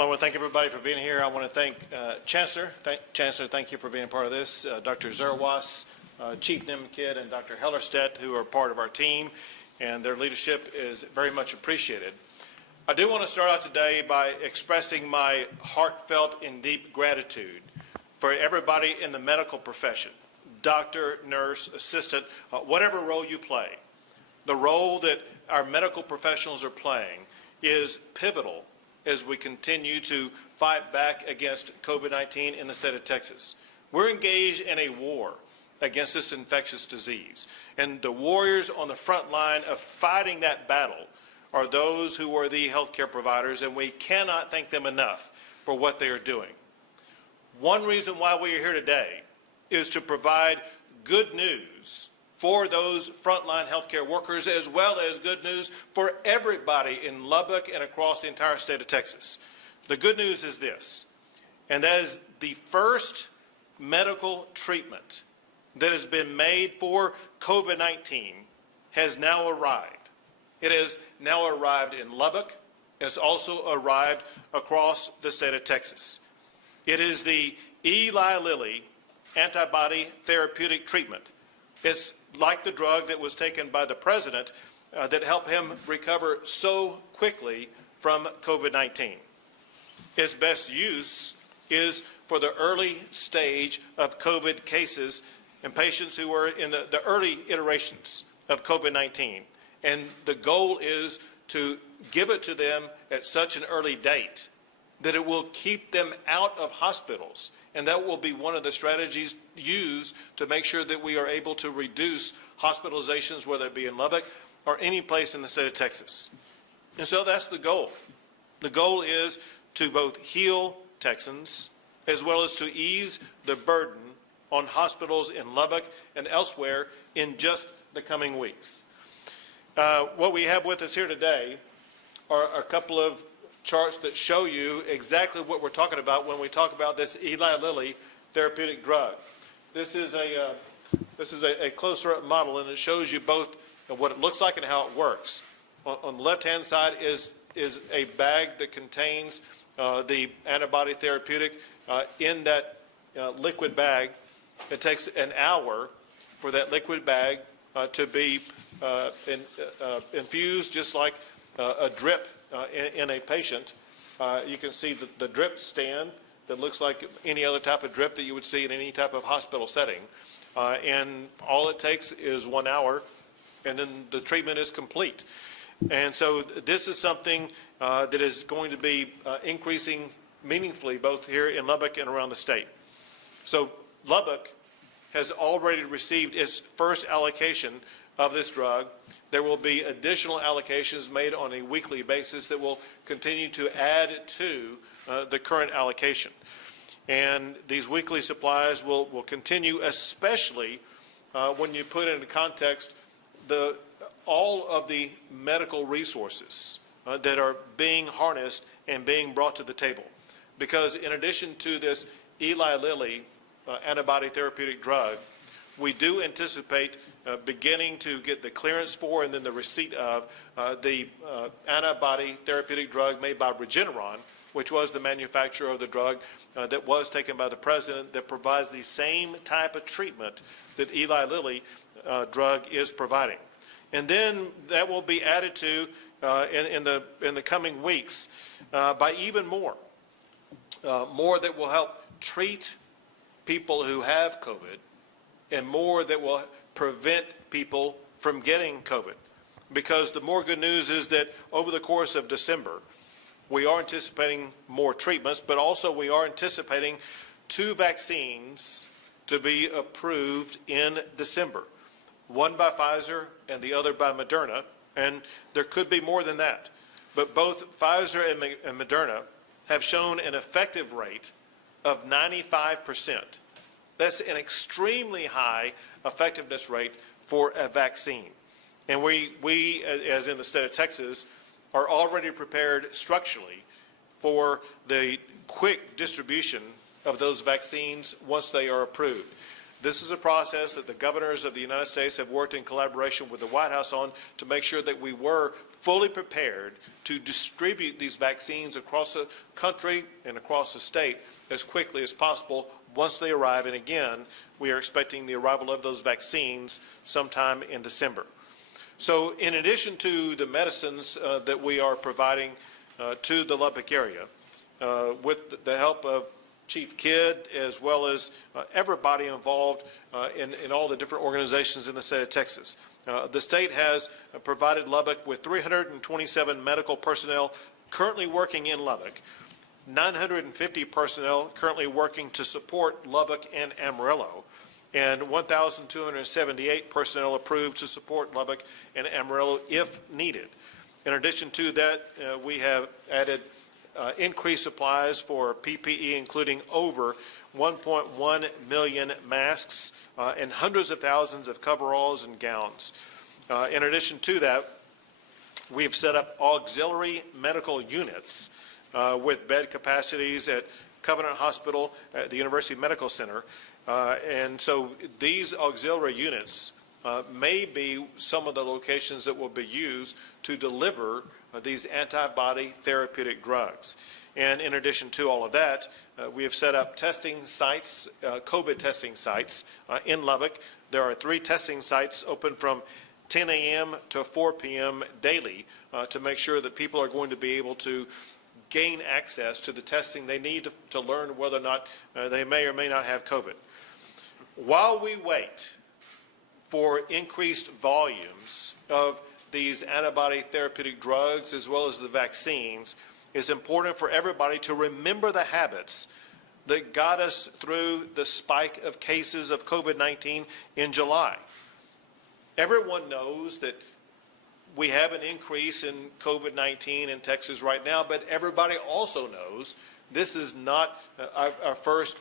Well, I want to thank everybody for being here. I want to thank Chancellor. Chancellor, thank you for being a part of this. Dr. Zerwas, Chief Nimkid, and Dr. Hellerstedt, who are part of our team, and their leadership is very much appreciated. I do want to start out today by expressing my heartfelt and deep gratitude for everybody in the medical profession, doctor, nurse, assistant, whatever role you play. The role that our medical professionals are playing is pivotal as we continue to fight back against COVID-19 in the state of Texas. We're engaged in a war against this infectious disease, and the warriors on the front line of fighting that battle are those who are the healthcare providers, and we cannot thank them enough for what they are doing. One reason why we are here today is to provide good news for those frontline healthcare workers, as well as good news for everybody in Lubbock and across the entire state of Texas. The good news is this, and that is the first medical treatment that has been made for COVID-19 has now arrived. It has now arrived in Lubbock. It's also arrived across the state of Texas. It is the Eli Lilly antibody therapeutic treatment. It's like the drug that was taken by the president that helped him recover so quickly from COVID-19. Its best use is for the early stage of COVID cases and patients who are in the early iterations of COVID-19. And the goal is to give it to them at such an early date that it will keep them out of hospitals. And that will be one of the strategies used to make sure that we are able to reduce hospitalizations, whether it be in Lubbock or any place in the state of Texas. And so that's the goal. The goal is to both heal Texans as well as to ease the burden on hospitals in Lubbock and elsewhere in just the coming weeks. What we have with us here today are a couple of charts that show you exactly what we're talking about when we talk about this Eli Lilly therapeutic drug. This is a closer up model, and it shows you both what it looks like and how it works. On the left-hand side is a bag that contains the antibody therapeutic in that liquid bag. It takes an hour for that liquid bag to be infused, just like a drip in a patient. You can see the drip stand that looks like any other type of drip that you would see in any type of hospital setting. And all it takes is 1 hour, and then the treatment is complete. And so this is something that is going to be increasing meaningfully both here in Lubbock and around the state. So Lubbock has already received its first allocation of this drug. There will be additional allocations made on a weekly basis that will continue to add to the current allocation. And these weekly supplies will continue, especially when you put into context all of the medical resources that are being harnessed and being brought to the table. Because in addition to this Eli Lilly antibody therapeutic drug, we do anticipate beginning to get the clearance for and then the receipt of the antibody therapeutic drug made by Regeneron, which was the manufacturer of the drug that was taken by the president, that provides the same type of treatment that Eli Lilly drug is providing. And then that will be added to in the coming weeks by even more that will help treat people who have COVID, and more that will prevent people from getting COVID. Because the more good news is that over the course of December, we are anticipating more treatments, but also we are anticipating 2 vaccines to be approved in December. One by Pfizer and the other by Moderna, and there could be more than that. But both Pfizer and Moderna have shown an effective rate of 95%. That's an extremely high effectiveness rate for a vaccine. And we, as in the state of Texas, are already prepared structurally for the quick distribution of those vaccines once they are approved. This is a process that the governors of the United States have worked in collaboration with the White House on to make sure that we were fully prepared to distribute these vaccines across the country and across the state as quickly as possible once they arrive. And again, we are expecting the arrival of those vaccines sometime in December. So in addition to the medicines that we are providing to the Lubbock area, with the help of Chief Kidd, as well as everybody involved in all the different organizations in the state of Texas. The state has provided Lubbock with 327 medical personnel currently working in Lubbock, 950 personnel currently working to support Lubbock and Amarillo, and 1,278 personnel approved to support Lubbock and Amarillo if needed. In addition to that, we have added increased supplies for PPE, including over 1.1 million masks and hundreds of thousands of coveralls and gowns. In addition to that, we've set up auxiliary medical units with bed capacities at Covenant Hospital, at the University Medical Center. And so these auxiliary units may be some of the locations that will be used to deliver these antibody therapeutic drugs. And in addition to all of that, we have set up testing sites, COVID testing sites in Lubbock. There are 3 testing sites open from 10 a.m. to 4 p.m. daily to make sure that people are going to be able to gain access to the testing they need to learn whether or not they may or may not have COVID. While we wait for increased volumes of these antibody therapeutic drugs as well as the vaccines, it's important for everybody to remember the habits that got us through the spike of cases of COVID-19 in July. Everyone knows that we have an increase in COVID-19 in Texas right now, but everybody also knows this is not our first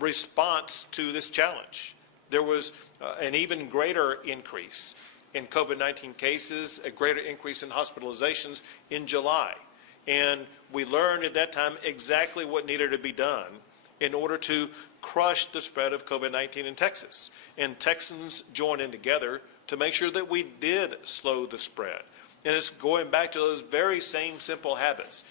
response to this challenge. There was an even greater increase in COVID-19 cases, a greater increase in hospitalizations in July. And we learned at that time exactly what needed to be done in order to crush the spread of COVID-19 in Texas. And Texans joined in together to make sure that we did slow the spread. And it's going back to those very same simple habits.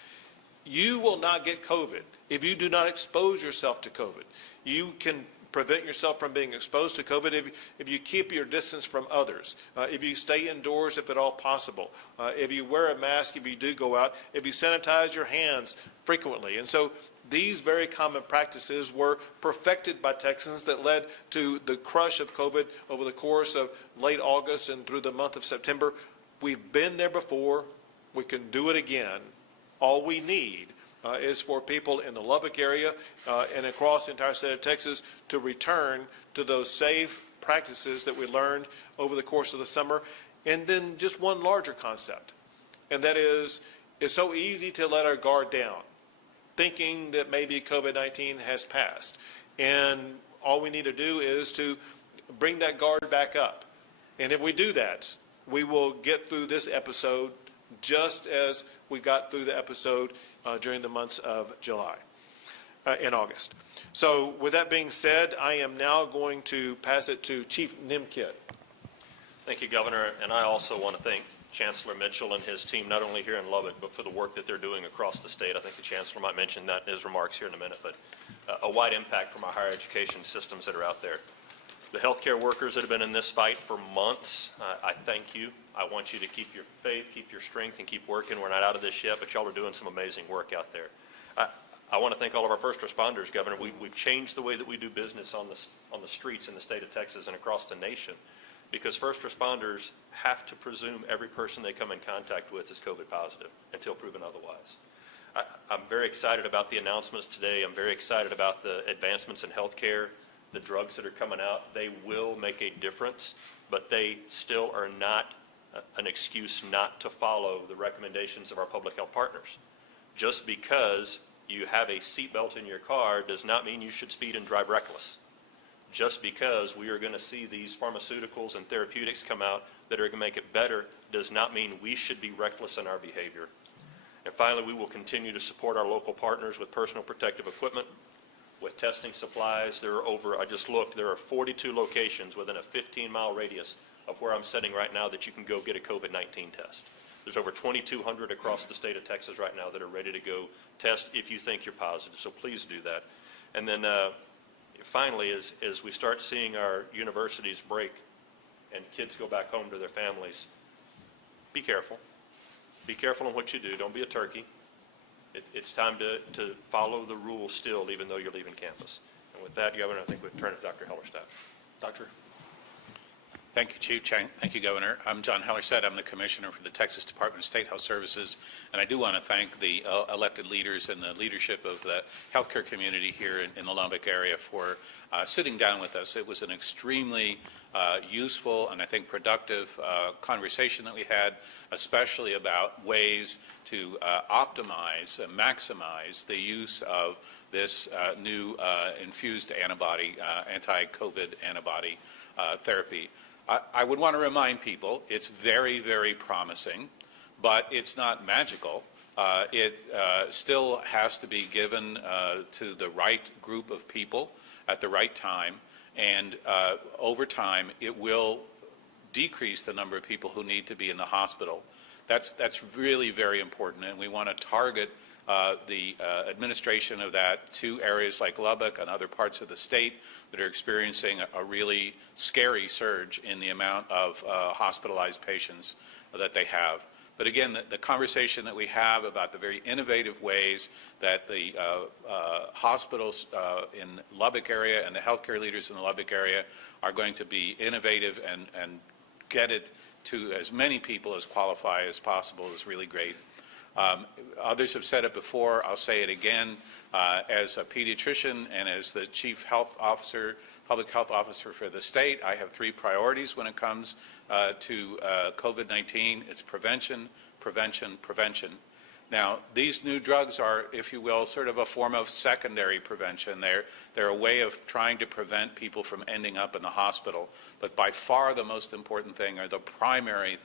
You will not get COVID if you do not expose yourself to COVID. You can prevent yourself from being exposed to COVID if you keep your distance from others, if you stay indoors if at all possible, if you wear a mask if you do go out, if you sanitize your hands frequently. And so these very common practices were perfected by Texans that led to the crush of COVID over the course of late August and through the month of September. We've been there before. We can do it again. All we need is for people in the Lubbock area and across the entire state of Texas to return to those safe practices that we learned over the course of the summer. And then just one larger concept, and that is, it's so easy to let our guard down, thinking that maybe COVID-19 has passed. And all we need to do is to bring that guard back up. And if we do that, we will get through this episode just as we got through the episode during the months of July and August. So with that being said, I am now going to pass it to Chief Kidd. Thank you, Governor. And I also want to thank Chancellor Mitchell and his team, not only here in Lubbock, but for the work that they're doing across the state. I think the Chancellor might mention that in his remarks here in a minute, but a wide impact from our higher education systems that are out there. The healthcare workers that have been in this fight for months, I thank you. I want you to keep your faith, keep your strength, and keep working. We're not out of this yet, but y'all are doing some amazing work out there. I want to thank all of our first responders, Governor. We've changed the way that we do business on the streets in the state of Texas and across the nation, because first responders have to presume every person they come in contact with is COVID positive until proven otherwise. I'm very excited about the announcements today. I'm very excited about the advancements in healthcare, the drugs that are coming out. They will make a difference, but they still are not an excuse not to follow the recommendations of our public health partners. Just because you have a seatbelt in your car does not mean you should speed and drive reckless. Just because we are going to see these pharmaceuticals and therapeutics come out that are going to make it better does not mean we should be reckless in our behavior. And finally, we will continue to support our local partners with personal protective equipment. with testing supplies. There are over, I just looked, there are 42 locations within a 15-mile radius of where I'm sitting right now that you can go get a COVID-19 test. There's over 2,200 across the state of Texas right now that are ready to go test if you think you're positive, so please do that. And then finally, as we start seeing our universities break and kids go back home to their families, be careful. Be careful in what you do. Don't be a turkey. It's time to follow the rules still, even though you're leaving campus. And with that, Governor, I think we'll turn it to Dr. Hellerstedt. Doctor? Thank you, Chief. Thank you, Governor. I'm John Hellerstedt. I'm the Commissioner for the Texas Department of State Health Services, and I do want to thank the elected leaders and the leadership of the healthcare community here in the Lubbock area for sitting down with us. It was an extremely useful and I think productive conversation that we had, especially about ways to optimize and maximize the use of this new infused antibody, anti-COVID antibody therapy. I would want to remind people it's very, very promising, but it's not magical. It still has to be given to the right group of people at the right time, and over time it will decrease the number of people who need to be in the hospital. That's really very important, and we want to target the administration of that to areas like Lubbock and other parts of the state that are experiencing a really scary surge in the amount of hospitalized patients that they have. But again, the conversation that we have about the very innovative ways that the hospitals in Lubbock area and the healthcare leaders in the Lubbock area are going to be innovative and get it to as many people as qualify as possible is really great. Others have said it before. I'll say it again. As a pediatrician and as the chief health officer, public health officer for the state, I have three priorities when it comes to COVID-19. It's prevention, prevention, prevention. Now, these new drugs are, if you will, sort of a form of secondary prevention. They're a way of trying to prevent people from ending up in the hospital. But by far the most important thing are the primary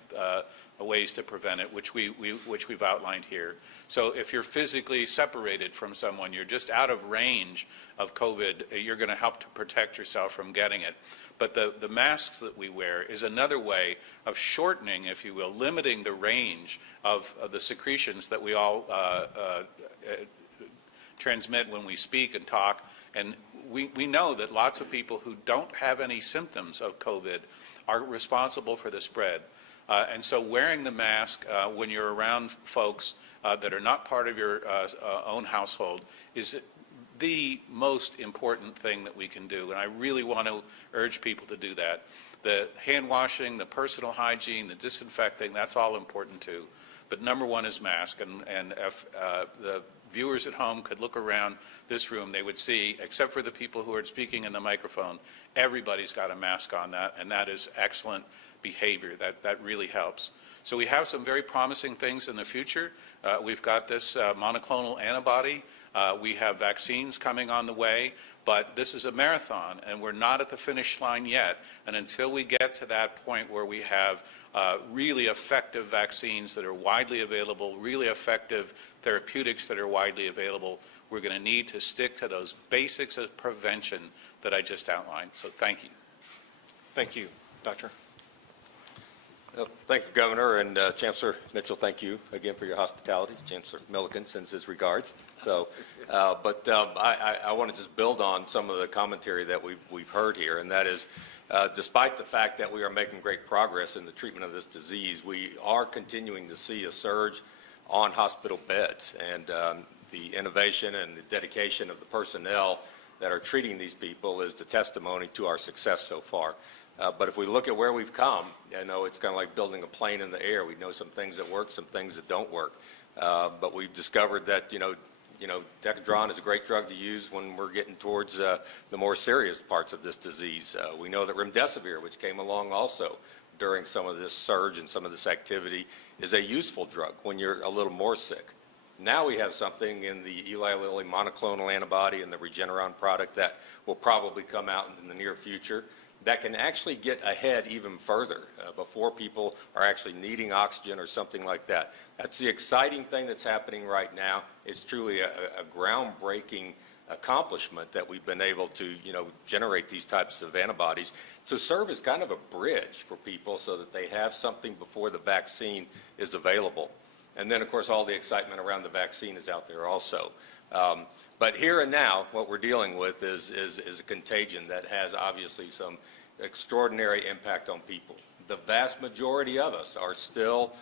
ways to prevent it, which we've outlined here. So if you're physically separated from someone, you're just out of range of COVID, you're going to help to protect yourself from getting it. But the masks that we wear is another way of shortening, if you will, limiting the range of the secretions that we all transmit when we speak and talk. And we know that lots of people who don't have any symptoms of COVID are responsible for the spread. And so wearing the mask when you're around folks that are not part of your own household is the most important thing that we can do, and I really want to urge people to do that. The hand washing, the personal hygiene, the disinfecting, that's all important too. But number one is mask, and if the viewers at home could look around this room, they would see, except for the people who are speaking in the microphone, everybody's got a mask on that, and that is excellent behavior. That really helps. So we have some very promising things in the future. We've got this monoclonal antibody. We have vaccines coming on the way, but this is a marathon, and we're not at the finish line yet. And until we get to that point where we have really effective vaccines that are widely available, really effective therapeutics that are widely available, we're going to need to stick to those basics of prevention that I just outlined. So thank you. Thank you, Doctor. Well, thank you, Governor, and Chancellor Mitchell, thank you again for your hospitality. Chancellor Milliken sends his regards. So, I want to just build on some of the commentary that we've heard here, and that is, despite the fact that we are making great progress in the treatment of this disease, we are continuing to see a surge on hospital beds, and the innovation and the dedication of the personnel that are treating these people is the testimony to our success so far. But if we look at where we've come, I know it's kind of like building a plane in the air. We know some things that work, some things that don't work. But we've discovered that, Decadron is a great drug to use when we're getting towards the more serious parts of this disease. We know that remdesivir, which came along also during some of this surge and some of this activity, is a useful drug when you're a little more sick. Now we have something in the Eli Lilly monoclonal antibody and the Regeneron product that will probably come out in the near future that can actually get ahead even further before people are actually needing oxygen or something like that. That's the exciting thing that's happening right now. It's truly a groundbreaking accomplishment that we've been able to, generate these types of antibodies to serve as kind of a bridge for people so that they have something before the vaccine is available. And then, of course, all the excitement around the vaccine is out there also. But here and now, what we're dealing with is a contagion that has obviously some extraordinary impact on people. The vast majority of us are still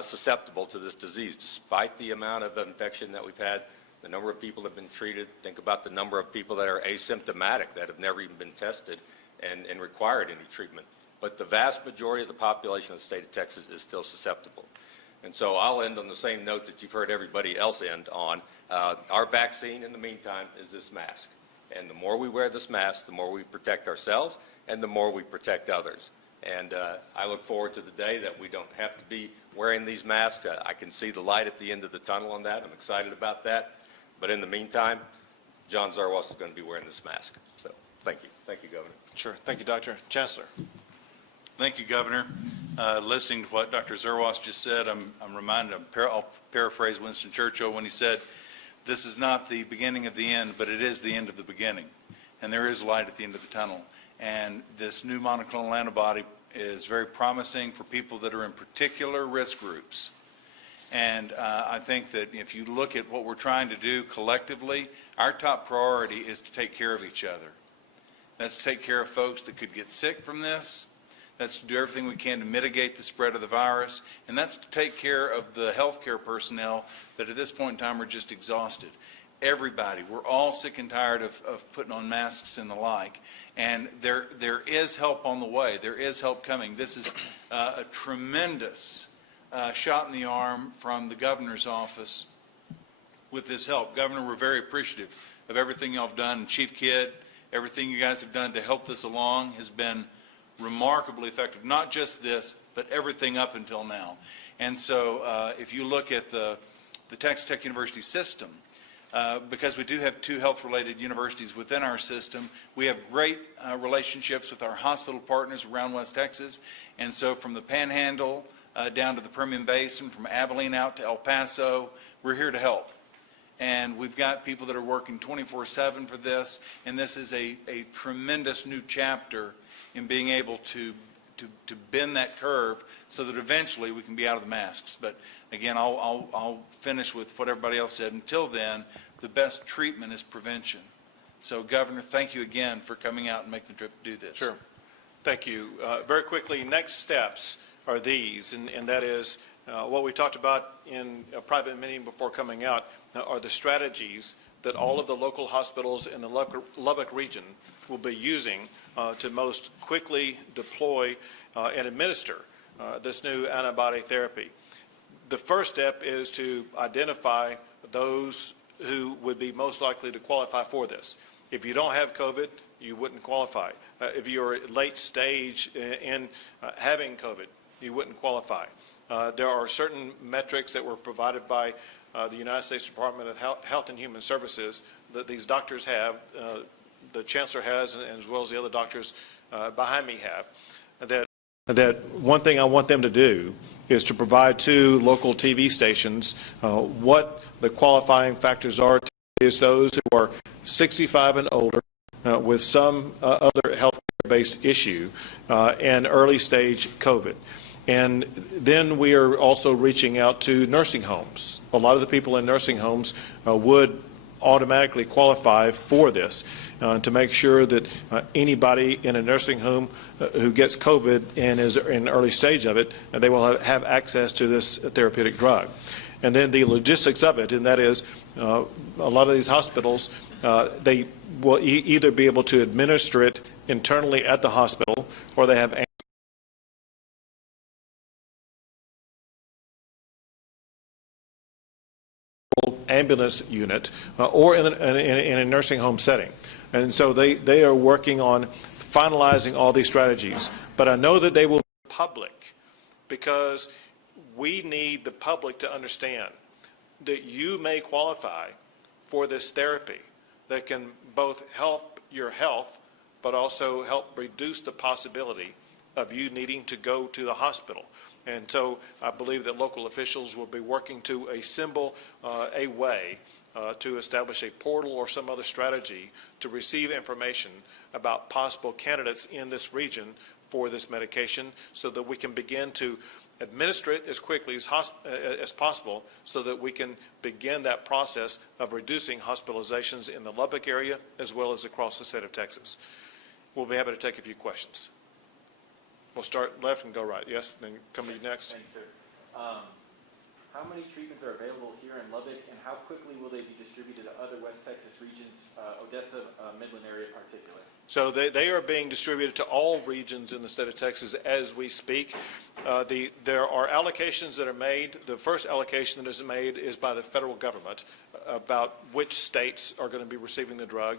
susceptible to this disease, despite the amount of infection that we've had, the number of people that have been treated. Think about the number of people that are asymptomatic, that have never even been tested and required any treatment. But the vast majority of the population of the state of Texas is still susceptible. And so I'll end on the same note that you've heard everybody else end on. Our vaccine, in the meantime, is this mask. And the more we wear this mask, the more we protect ourselves and the more we protect others. And I look forward to the day that we don't have to be wearing these masks. I can see the light at the end of the tunnel on that. I'm excited about that. But in the meantime, John Zerwas is going to be wearing this mask. So thank you. Thank you, Governor. Sure. Thank you, Doctor. Chancellor. Thank you, Governor. Listening to what Dr. Zerwas just said, I'm reminded, I'll paraphrase Winston Churchill when he said, "This is not the beginning of the end, but it is the end of the beginning." And there is light at the end of the tunnel. And this new monoclonal antibody is very promising for people that are in particular risk groups. And I think that if you look at what we're trying to do collectively, our top priority is to take care of each other. That's to take care of folks that could get sick from this. That's to do everything we can to mitigate the spread of the virus. And that's to take care of the healthcare personnel that at this point in time are just exhausted. Everybody, we're all sick and tired of putting on masks and the like. And there is help on the way. There is help coming. This is a tremendous shot in the arm from the governor's office with this help. Governor, we're very appreciative of everything y'all have done. Chief Kidd, everything you guys have done to help this along has been remarkably effective. Not just this, but everything up until now. And so if you look at the Texas Tech University system, because we do have two health-related universities within our system, we have great relationships with our hospital partners around West Texas. And so from the Panhandle down to the Permian Basin, from Abilene out to El Paso, we're here to help. And we've got people that are working 24/7 for this, and this is a tremendous new chapter in being able to bend that curve so that eventually we can be out of the masks. But again, I'll finish with what everybody else said. Until then, the best treatment is prevention. So, Governor, thank you again for coming out and making the trip to do this. Sure. Thank you. Very quickly, next steps are these, and that is what we talked about in a private meeting before coming out are the strategies that all of the local hospitals in the Lubbock region will be using to most quickly deploy and administer this new antibody therapy. The first step is to identify those who would be most likely to qualify for this. If you don't have COVID, you wouldn't qualify. If you're late stage in having COVID, you wouldn't qualify. There are certain metrics that were provided by the United States Department of Health and Human Services that these doctors have, the Chancellor has, and as well as the other doctors behind me have, that one thing I want them to do is to provide to local TV stations what the qualifying factors are, is those who are 65 and older with some other health-based issue and early stage COVID. And then we are also reaching out to nursing homes. A lot of the people in nursing homes would automatically qualify for this to make sure that anybody in a nursing home who gets COVID and is in the early stage of it, they will have access to this therapeutic drug. And then the logistics of it, and that is a lot of these hospitals, they will either be able to administer it internally at the hospital, or they have ambulance unit or in a nursing home setting. And so they are working on finalizing all these strategies. But I know that they will be public, because we need the public to understand that you may qualify for this therapy that can both help your health but also help reduce the possibility of you needing to go to the hospital. And so I believe that local officials will be working to assemble a way to establish a portal or some other strategy to receive information about possible candidates in this region for this medication so that we can begin to administer it as quickly as possible so that we can begin that process of reducing hospitalizations in the Lubbock area as well as across the state of Texas. We'll be happy to take a few questions. We'll start left and go right. Yes, then come to you next. Thanks, sir. How many treatments are available here in Lubbock, and how quickly will they be distributed to other West Texas regions, Odessa, Midland area in particular? So they are being distributed to all regions in the state of Texas as we speak. There are allocations that are made. The first allocation that is made is by the federal government about which states are going to be receiving the drug.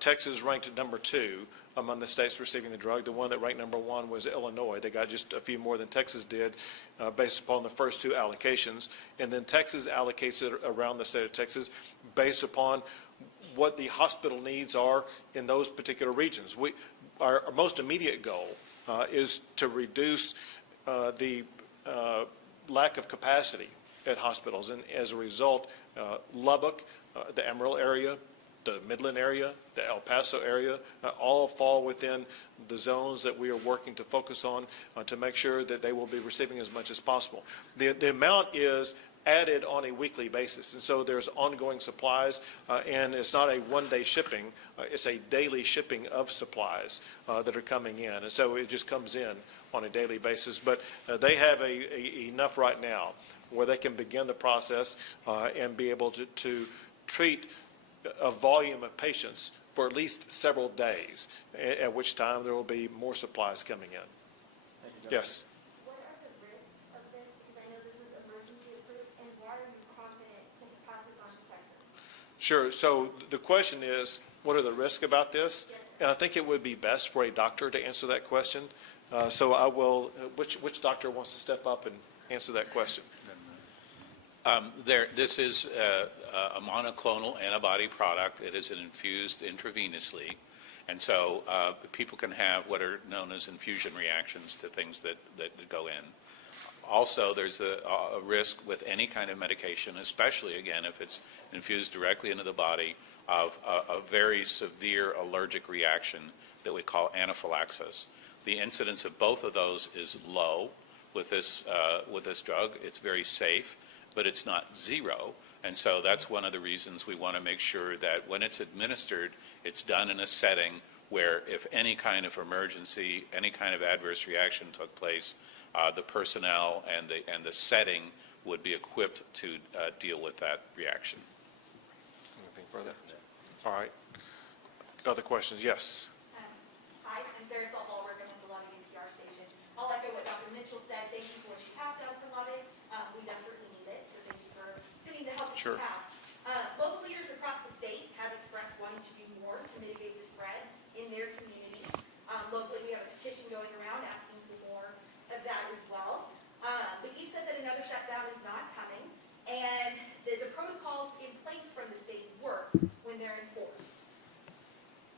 Texas ranked number 2 among the states receiving the drug. The one that ranked number 1 was Illinois. They got just a few more than Texas did based upon the first 2 allocations. And then Texas allocates it around the state of Texas based upon what the hospital needs are in those particular regions. Our most immediate goal is to reduce the lack of capacity at hospitals. And as a result, Lubbock, the Amarillo area, the Midland area, the El Paso area, all fall within the zones that we are working to focus on to make sure that they will be receiving as much as possible. The amount is added on a weekly basis, and so there's ongoing supplies, and it's not a one-day shipping, it's a daily shipping of supplies that are coming in, and so it just comes in on a daily basis. But they have enough right now where they can begin the process and be able to treat a volume of patients for at least several days, at which time there will be more supplies coming in. Thank you, Governor. Yes. What are the risks of this? Because I know this is emergency approved, and why are you confident to pass this on to Texas? Sure. So the question is, what are the risks about this? Yes. And I think it would be best for a doctor to answer that question. So I will, which doctor wants to step up and answer that question? This is a monoclonal antibody product. It is infused intravenously, and so people can have what are known as infusion reactions to things that go in. Also, there's a risk with any kind of medication, especially, again, if it's infused directly into the body, of a very severe allergic reaction that we call anaphylaxis. The incidence of both of those is low with this drug. It's very safe, but it's not zero. And so that's one of the reasons we want to make sure that when it's administered, it's done in a setting where if any kind of emergency, any kind of adverse reaction took place, the personnel and the setting would be equipped to deal with that reaction. Anything further? All right. Other questions? Yes. Hi, I'm Sarah Saltwell, working with the Lubbock NPR station. I'll echo what Dr. Mitchell said. Thank you for what you have done for Lubbock. We desperately need it, so thank you for sitting to help Sure. us out. Local leaders across the state have expressed wanting to do more to mitigate the spread in their communities. Locally, we have a petition going around asking for more of that as well. But you said that another shutdown is not coming, and the protocols in place from the state work when they're enforced.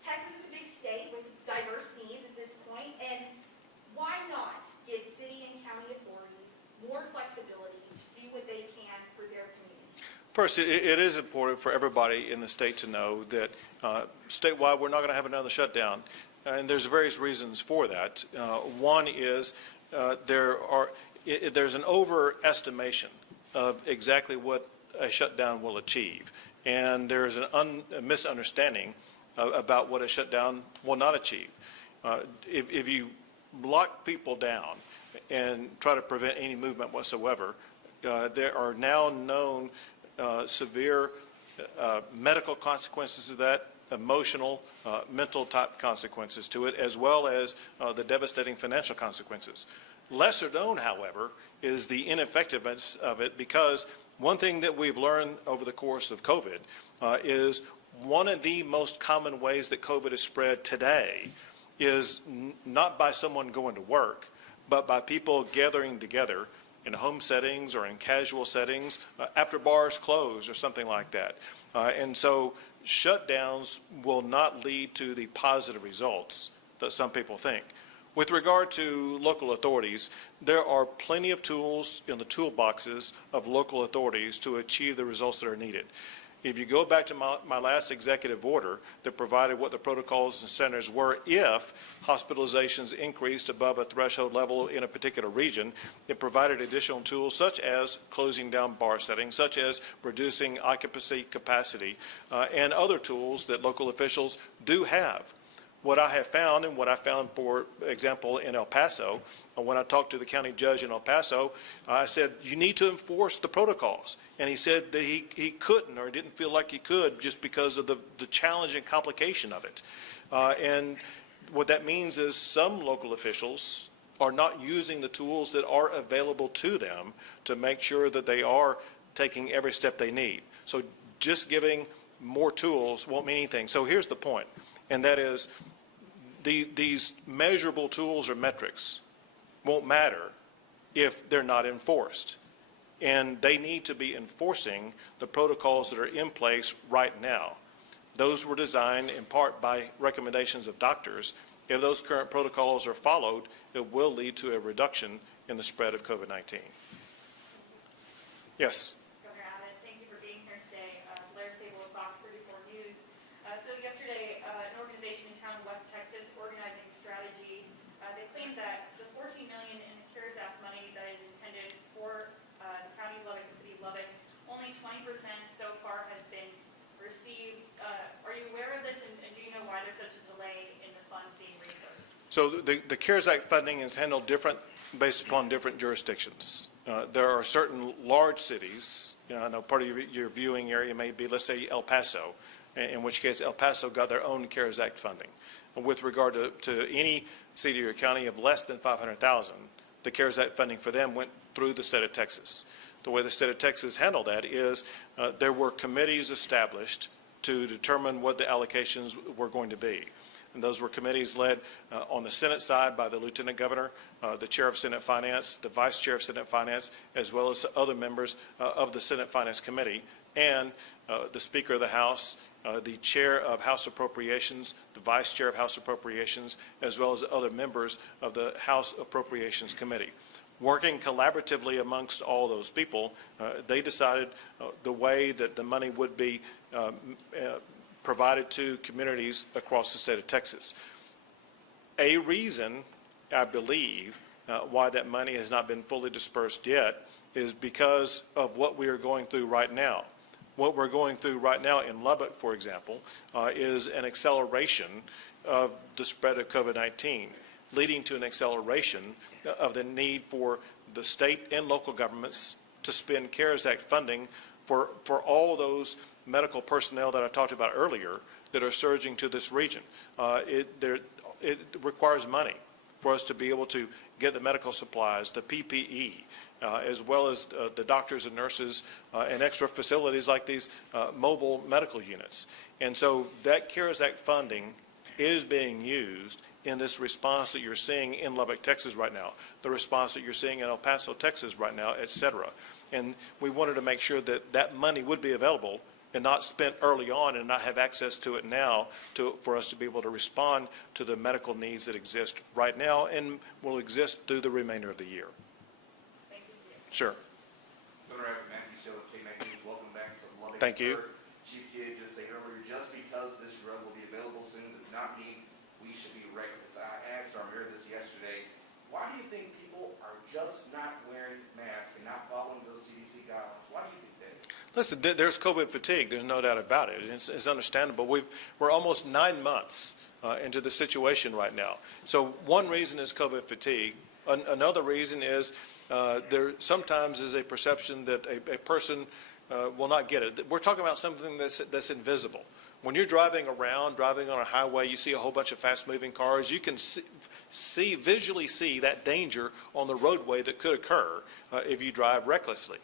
Texas is a big state with diverse needs at this point, and why not give city and county authorities more flexibility to do what they can for their community? First, it is important for everybody in the state to know that statewide we're not going to have another shutdown, and there's various reasons for that. One is there's an overestimation of exactly what a shutdown will achieve, and there's a misunderstanding about what a shutdown will not achieve. If you lock people down and try to prevent any movement whatsoever, there are now known severe medical consequences of that, emotional, mental type consequences to it, as well as the devastating financial consequences. Lesser known, however, is the ineffectiveness of it, because one thing that we've learned over the course of COVID is one of the most common ways that COVID is spread today is not by someone going to work, but by people gathering together in home settings or in casual settings after bars close or something like that. And so shutdowns will not lead to the positive results that some people think. With regard to local authorities, there are plenty of tools in the toolboxes of local authorities to achieve the results that are needed. If you go back to my last executive order that provided what the protocols and centers were if hospitalizations increased above a threshold level in a particular region, it provided additional tools such as closing down bar settings, such as reducing occupancy capacity, and other tools that local officials do have. What I have found, and what I found, for example, in El Paso, when I talked to the county judge in El Paso, I said, you need to enforce the protocols. And he said that he couldn't, or didn't feel like he could, just because of the challenge and complication of it. And what that means is some local officials are not using the tools that are available to them to make sure that they are taking every step they need. So just giving more tools won't mean anything. So here's the point, and that is, these measurable tools or metrics won't matter if they're not enforced. And they need to be enforcing the protocols that are in place right now. Those were designed in part by recommendations of doctors. If those current protocols are followed, it will lead to a reduction in the spread of COVID-19. Yes. Governor Abbott, thank you for being here today. Blair Sable with Fox 34 News. So yesterday, an organization in town, West Texas, Organizing Strategy, they claimed that the $14 million in the CARES Act money that is intended for the county of Lubbock, the city of Lubbock, only 20% so far has been received. Are you aware of this, and do you know why there's such a delay in the funds being reimbursed? So the CARES Act funding is handled different based upon different jurisdictions. There are certain large cities, I know part of your viewing area may be, let's say, El Paso, in which case El Paso got their own CARES Act funding. And with regard to any city or county of less than 500,000, the CARES Act funding for them went through the state of Texas. The way the state of Texas handled that is there were committees established to determine what the allocations were going to be. And those were committees led on the Senate side by the Lieutenant Governor, the Chair of Senate Finance, the Vice Chair of Senate Finance, as well as other members of the Senate Finance Committee, and the Speaker of the House, the Chair of House Appropriations, the Vice Chair of House Appropriations, as well as other members of the House Appropriations Committee. Working collaboratively amongst all those people, they decided the way that the money would be provided to communities across the state of Texas. A reason, I believe, why that money has not been fully dispersed yet is because of what we are going through right now. What we're going through right now in Lubbock, for example, is an acceleration of the spread of COVID-19, leading to an acceleration of the need for the state and local governments to spend CARES Act funding for all those medical personnel that I talked about earlier that are surging to this region. It requires money for us to be able to get the medical supplies, the PPE, as well as the doctors and nurses and extra facilities like these mobile medical units. And so that CARES Act funding is being used in this response that you're seeing in Lubbock, Texas right now, the response that you're seeing in El Paso, Texas right now, et cetera. And we wanted to make sure that that money would be available and not spent early on and not have access to it now for us to be able to respond to the medical needs that exist right now and will exist through the remainder of the year. Thank you. Sure. Governor Abbott, Matthew Shell of K-Mac News. Welcome back to Lubbock. Thank you. Chief did just say earlier, just because this drug will be available soon does not mean we should be reckless. I asked our mayor this yesterday, why do you think people are just not wearing masks and not following those CDC guidelines? Why do you think that is? Listen, there's COVID fatigue. There's no doubt about it. It's understandable. We're almost 9 months into the situation right now. So one reason is COVID fatigue. Another reason is there sometimes is a perception that a person will not get it. We're talking about something that's invisible. When you're driving around, driving on a highway, you see a whole bunch of fast-moving cars. You can visually see that danger on the roadway that could occur if you drive recklessly.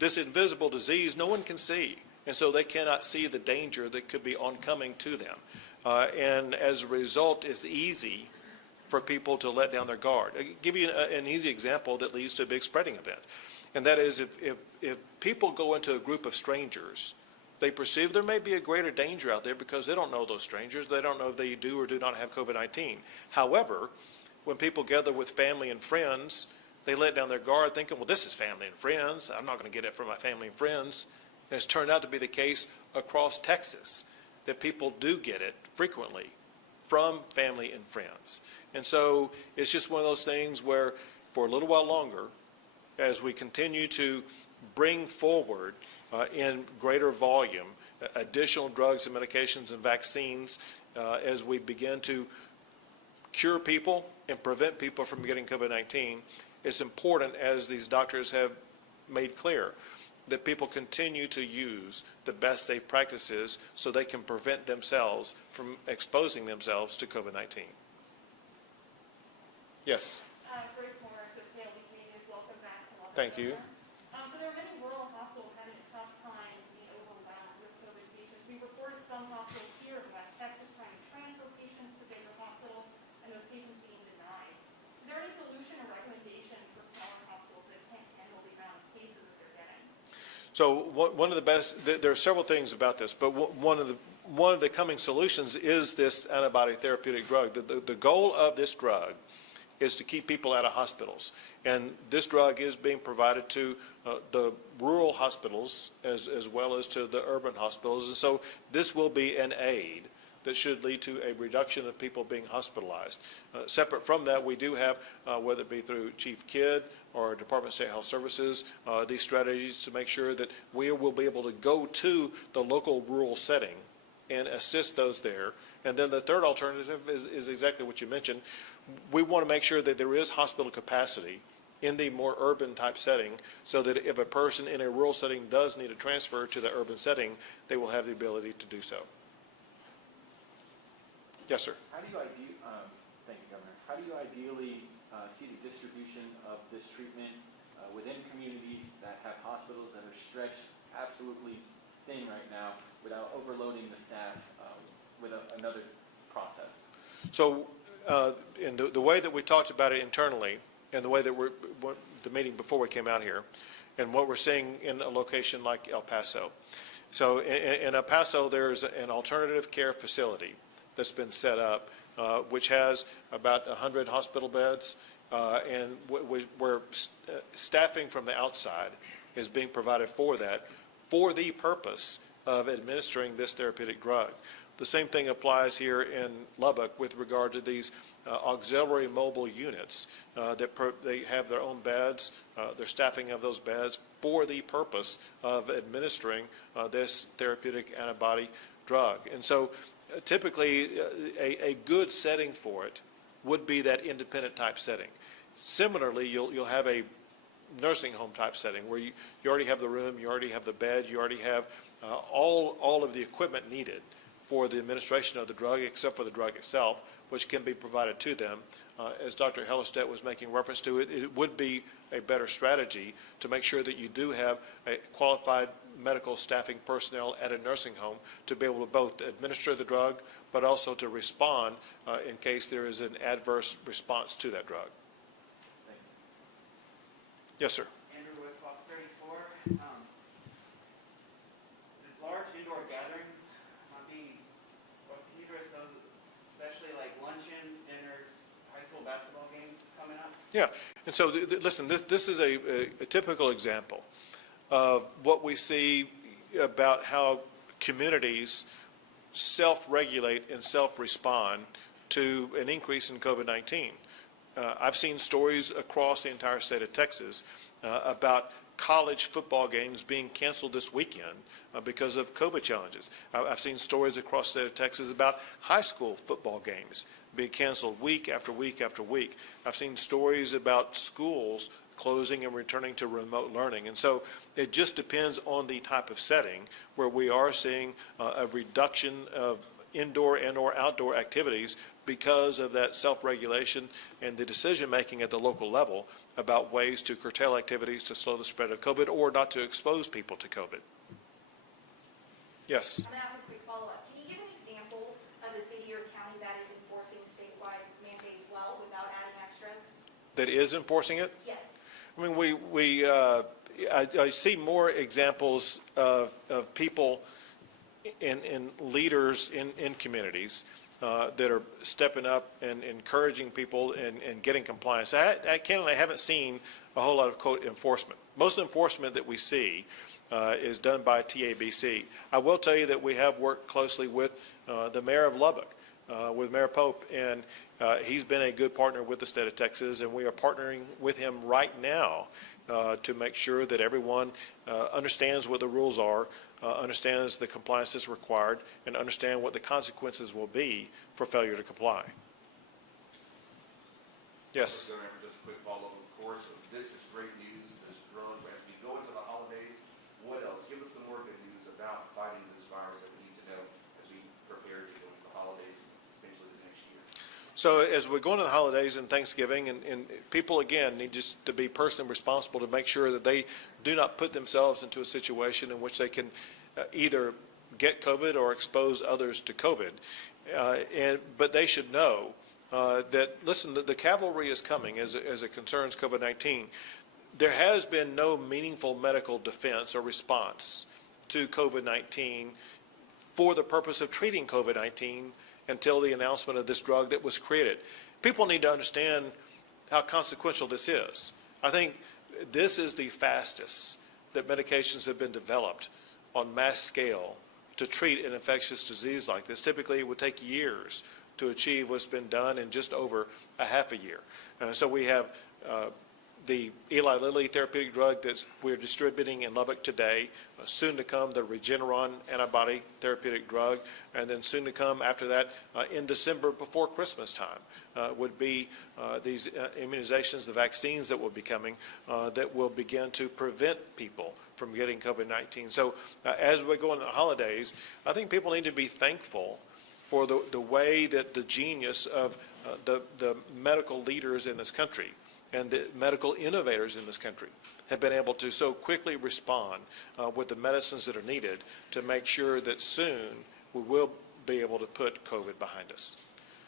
This invisible disease, no one can see, and so they cannot see the danger that could be oncoming to them. And as a result, it's easy for people to let down their guard. I'll give you an easy example that leads to a big spreading event, and that is if people go into a group of strangers, they perceive there may be a greater danger out there because they don't know those strangers. They don't know if they do or do not have COVID-19. However, when people gather with family and friends, they let down their guard thinking, well, this is family and friends. I'm not going to get it from my family and friends. And it's turned out to be the case across Texas that people do get it frequently from family and friends. And so it's just one of those things where for a little while longer, as we continue to bring forward in greater volume additional drugs and medications and vaccines, as we begin to cure people and prevent people from getting COVID-19, it's important, as these doctors have made clear, that people continue to use the best safe practices so they can prevent themselves from exposing themselves to COVID-19. Yes? Grace Morris with Pale Behaviors. Welcome back to Lubbock. Thank you. So there are many rural hospitals having a tough time being overwhelmed with COVID patients. We reported some hospitals here in West Texas trying to transfer patients to bigger hospitals and those patients being denied. Is there any solution or recommendation for smaller hospitals that can't handle the amount of cases that they're getting? So one of the best, there are several things about this, but one of the coming solutions is this antibody therapeutic drug. The goal of this drug is to keep people out of hospitals. And this drug is being provided to the rural hospitals as well as to the urban hospitals. And so this will be an aid that should lead to a reduction of people being hospitalized. Separate from that, we do have, whether it be through Chief Kidd or Department of State Health Services, these strategies to make sure that we will be able to go to the local rural setting and assist those there. And then the third alternative is exactly what you mentioned. We want to make sure that there is hospital capacity in the more urban type setting so that if a person in a rural setting does need a transfer to the urban setting, they will have the ability to do so. Yes, sir. How do you thank you, Governor. How do you ideally see the distribution of this treatment within communities that have hospitals that are stretched absolutely thin right now without overloading the staff with another process? So in the way that we talked about it internally and the way that the meeting before we came out here and what we're seeing in a location like El Paso. So in El Paso, there's an alternative care facility that's been set up, which has about 100 hospital beds, and where staffing from the outside is being provided for that, for the purpose of administering this therapeutic drug. The same thing applies here in Lubbock with regard to these auxiliary mobile units they have their own beds, their staffing of those beds for the purpose of administering this therapeutic antibody drug. And so typically a good setting for it would be that independent type setting. Similarly, you'll have a nursing home type setting where you already have the room, you already have the bed, you already have all of the equipment needed for the administration of the drug, except for the drug itself, which can be provided to them. As Dr. Hellerstedt was making reference to it, it would be a better strategy to make sure that you do have a qualified medical staffing personnel at a nursing home to be able to both administer the drug, but also to respond in case there is an adverse response to that drug. Yes, sir. Andrew with Fox 34. Large indoor gatherings might be what dangerous, those, especially like luncheons, dinners, high school basketball games coming up. Yeah, and so listen, this is a typical example of what we see about how communities self-regulate and self-respond to an increase in COVID-19. I've seen stories across the entire state of Texas about college football games being canceled this weekend because of COVID challenges. I've seen stories across the state of Texas about high school football games being canceled week after week after week. I've seen stories about schools closing and returning to remote learning. And so it just depends on the type of setting where we are seeing a reduction of indoor and or outdoor activities because of that self-regulation and the decision-making at the local level about ways to curtail activities to slow the spread of COVID or not to expose people to COVID. Yes? I'm going to ask a quick follow-up. Can you give an example of a city or county that is enforcing the statewide mandate as well without adding extras? That is enforcing it? Yes. I mean, I see more examples of people and leaders in communities that are stepping up and encouraging people and getting compliance. I haven't seen a whole lot of, quote, enforcement. Most enforcement that we see is done by TABC. I will tell you that we have worked closely with the mayor of Lubbock, with Mayor Pope, and he's been a good partner with the state of Texas, and we are partnering with him right now to make sure that everyone understands what the rules are, understands the compliance that's required, and understand what the consequences will be for failure to comply. Yes. Governor, just a quick follow-up, of course. This is great news, this drone. As we go into the holidays, what else? Give us some more good news about fighting this virus that we need to know as we prepare to go into the holidays, potentially the next year. So as we go into the holidays and Thanksgiving, and people, again, need just to be personally responsible to make sure that they do not put themselves into a situation in which they can either get COVID or expose others to COVID. But they should know that, listen, the cavalry is coming as it concerns COVID-19. There has been no meaningful medical defense or response to COVID-19 for the purpose of treating COVID-19 until the announcement of this drug that was created. People need to understand how consequential this is. I think this is the fastest that medications have been developed on mass scale to treat an infectious disease like this. Typically, it would take years to achieve what's been done in just over a half a year. So we have the Eli Lilly therapeutic drug that we're distributing in Lubbock today, soon to come the Regeneron antibody therapeutic drug, and then soon to come after that in December before Christmas time would be these immunizations, the vaccines that will be coming that will begin to prevent people from getting COVID-19. So as we go into the holidays, I think people need to be thankful for the way that the genius of the medical leaders in this country and the medical innovators in this country have been able to so quickly respond with the medicines that are needed to make sure that soon we will be able to put COVID behind us.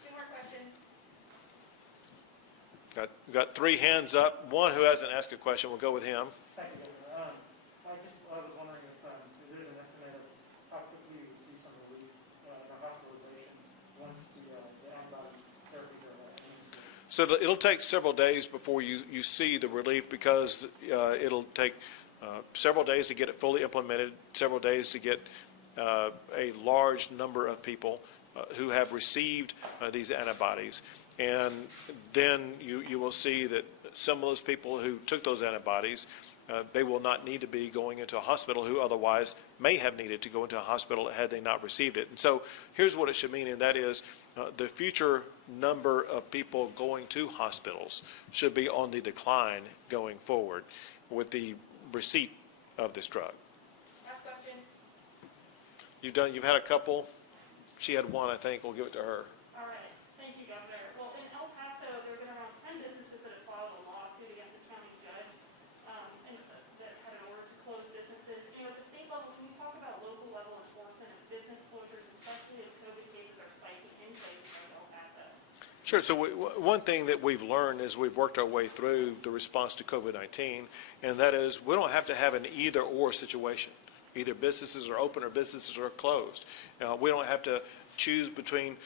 2 more questions. Got 3 hands up. One who hasn't asked a question, we'll go with him. Thank you, Governor. I was wondering if there is an estimate of how quickly you would see some relief or hospitalizations once the antibody therapies are administered. So it'll take several days before you see the relief, because it'll take several days to get it fully implemented, several days to get a large number of people who have received these antibodies. And then you will see that some of those people who took those antibodies, they will not need to be going into a hospital who otherwise may have needed to go into a hospital had they not received it. And so here's what it should mean, and that is the future number of people going to hospitals should be on the decline going forward with the receipt of this drug. Last question. You've had a couple. She had one, I think. We'll give it to her. All right, thank you, Governor. Well, in El Paso, there have been around 10 businesses that have filed a lawsuit against the county judge and that had an order to close businesses. At the state level, can you talk about local level enforcement of business closures, especially as COVID cases are spiking in places like El Paso? Sure. So one thing that we've learned as we've worked our way through the response to COVID-19, and that is we don't have to have an either-or situation. Either businesses are open or businesses are closed. We don't have to choose between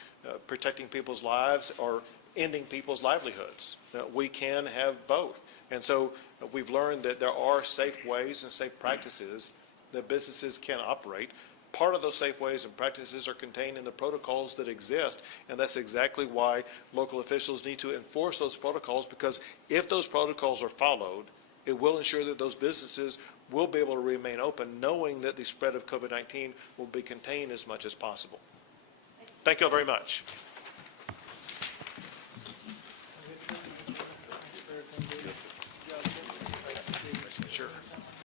protecting people's lives or ending people's livelihoods. We can have both. And so we've learned that there are safe ways and safe practices that businesses can operate. Part of those safe ways and practices are contained in the protocols that exist, and that's exactly why local officials need to enforce those protocols, because if those protocols are followed, it will ensure that those businesses will be able to remain open, knowing that the spread of COVID-19 will be contained as much as possible. Thank you all very much.